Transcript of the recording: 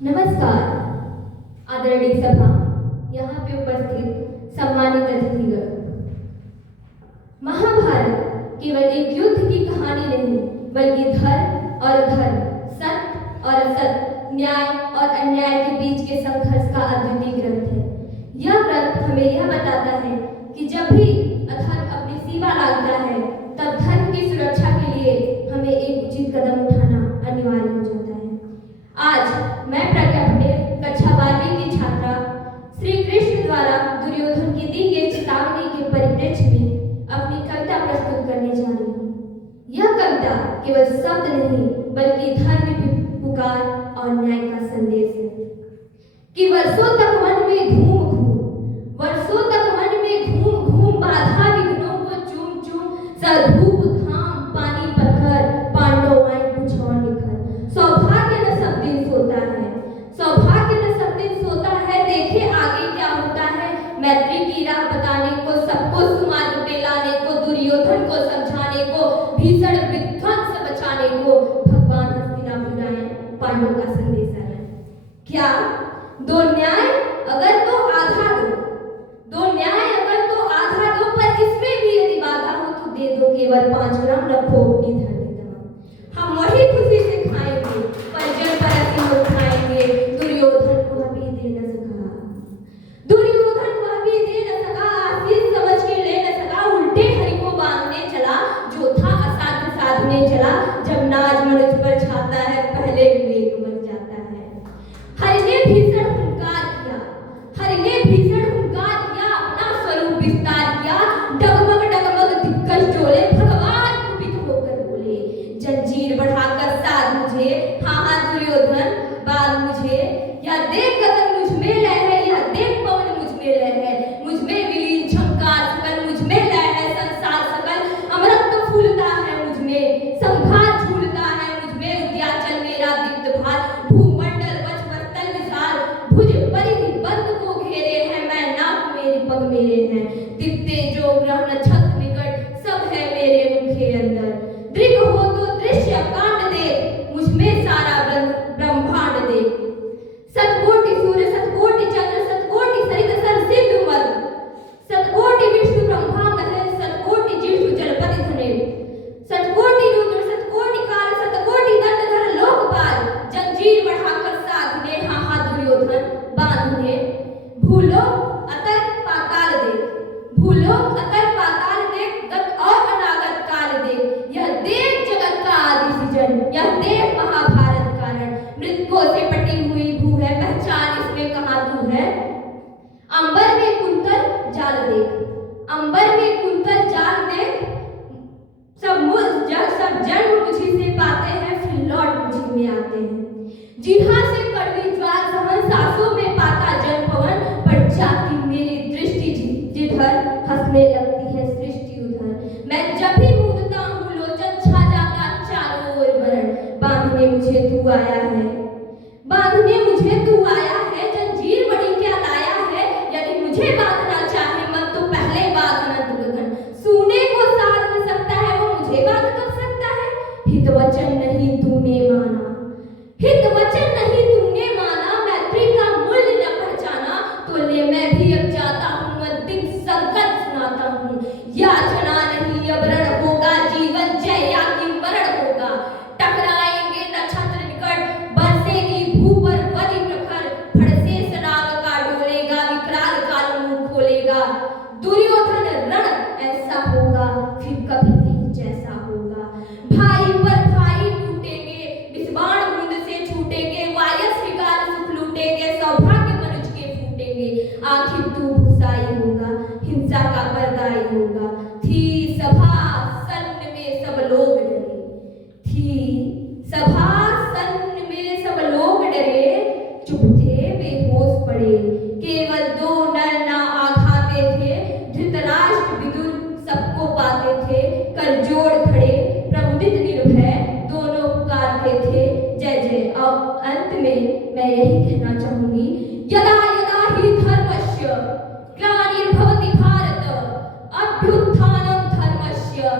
नमस्कार आदरणीय सभा, यहाँ पे उपस्थित सम्मानित अतिथिगण। महाभारत केवल एक युद्ध की कहानी नहीं, बल्कि धर्म और अधर्म, सत्य और असत्य, न्याय और अन्याय के बीच के संघर्ष का अद्वितीय ग्रंथ है। यह ग्रंथ हमें यह बताता है कि जब भी अधर्म अपनी सीमा लांघता है, तब धर्म की सुरक्षा के लिए हमें एक उचित कदम उठाना अनिवार्य हो जाता है। आज मैं प्रज्ञा पटेल, कक्षा 12वीं की छात्रा, श्री कृष्ण द्वारा दुर्योधन की दी गई चेतावनी के परिप्रेक्ष्य में अपनी कविता प्रस्तुत करने जा रही हूँ। यह कविता केवल शब्द नहीं, बल्कि धर्म की पुकार और न्याय का संदेश है कि वर्षों तक मन में वर्षों तक मन में घूम बाधा विघ्नों को चूम सधूप घाम पानी पत्थर पांडव आए कुछ और निखर। सौभाग्य न सब दिन सोता है, सौभाग्य न सब दिन सोता है, देखे आगे क्या होता है। मैत्री की राह बताने को, सबको सुमार्ग पे लाने को, दुर्योधन को समझाने को, भीषण विध्वंस बचाने को भगवान हस्तिनापुर आए, पांडव का संदेश आया। क्या दो न्याय अगर तो आधा दो, दो न्याय अगर तो आधा दो, पर इसमें भी यदि बाधा हो तो दे दो केवल 5 ग्राम, रखो अपनी धरती तमाम। हम वही खुशी से खाएंगे, परिजन परस्ती हो खाएंगे। दुर्योधन को अभी दे न सका, दुर्योधन को अभी दे न सका, आशीष समझ के ले न सका, उल्टे हरि को बांधने चला, जो था असाध्य साधने चला। जब नाज मनुष्य पर छाता है, पहले विवेक मर जाता है। हरि ने भीषण हुंकार किया, हरि ने भीषण हुंकार किया, अपना स्वरूप विस्तार किया। डगमग डगमग दिग्गज डोले, भगवान कुपित होकर बोले, जंजीर बढ़ाकर साध मुझे, हाँ हाँ दुर्योधन बांध मुझे। या देख गगन मुझ में लय है, या देख पवन मुझ में लय है, मुझ में विलीन झंकार सकल, मुझ में लय है संसार सकल। अमृत तो फूलता है मुझ में, संभार झूलता है मुझ में, उद्याचल मेरा दीप्त भार, भूमंडल वचपस्तल विशाल, भुज परिधि बंद को घेरे हैं, मैं नाक मेरे पग मेरे हैं, दिप्ते जो ग्रह नक्षत्र निकट, सब है मेरे मुखे अंदर। दृग हो तो दृश्य कांड देख, मुझ में सारा ब्रह्मांड देख। सतकोटि सूर्य सतकोटि चंद्र सतकोटि सरित सर सिंधु मद, सतकोटि विष्णु ब्रह्मा महेश, सतकोटि जिष्णु जलपति धने, सतकोटि रुद्र सतकोटि काल, सतकोटि दंडधर लोकपाल। जंजीर बढ़ाकर साधने, हाँ हाँ दुर्योधन बांधने। भूलोक अतल पाताल देख, भूलोक अतल पाताल देख, गत और अनागत काल देख। यह देख जगत का आदि सृजन, यह देख महाभारत कारण। मृतकों से पटी हुई भू है, पहचान इसमें कहाँ तू है। अंबर में कुंतल जाल देख, अंबर में कुंतल जाल देख, सब जन्म मुझी से पाते हैं, फिर लौट मुझी में आते हैं। जिन्हा से कड़वी ज्वार समन, सांसों में पाता जल पवन, पड़ जाती मेरी दृष्टि जिधर, हंसने लगती है सृष्टि उधर। मैं जब भी मूंदता हूँ लोचन, छा जाता चारों ओर वरण। बांधने मुझे तू आया है, बांधने मुझे तू आया है, जंजीर बड़ी क्या लाया है। यदि मुझे बांधना चाहे मन, तो पहले बांध अनंत गगन। सूने को साध न सकता है, वो मुझे बांध कब सकता है। हित वचन नहीं तूने माना, हित वचन नहीं तूने माना, मैत्री का मूल्य न पहचाना, तो ले मैं भी अब जाता हूँ, अंतिम संकट सुनाता हूँ। याचना नहीं अब रण होगा, जीवन जय या कि मरण होगा। टकराएंगे नक्षत्र निकट, बरसेगी भू पर वधि प्रखर, फड़से सनाग का डोलेगा, विकराल काल मुंह खोलेगा। दुर्योधन रण ऐसा होगा, फिर कभी नहीं जैसा होगा। भाई पर भाई टूटेंगे, विस्बाण बूंद से छूटेंगे, वायस विकार सुख लूटेंगे, सौभाग्य मनुष्य के फूटेंगे। आखिर तू भुसाई होगा, हिंसा का परदाई होगा। थी सभा सन्न में सब लोग डरे, थी सभा सन्न में सब लोग डरे, चुप थे बेहोश पड़े, केवल 2 नर ना आघाते थे। धृतराष्ट्र विदुर सबको पाते थे, कर जोड़ खड़े प्रमुदित निर्भय, दोनों पुकारते थे जय जय। अब अंत में मैं यही कहना चाहूंगी, यदा यदा ही धर्मस्य ग्लानिर्भवति भारत, अभ्युत्थानं धर्मस्य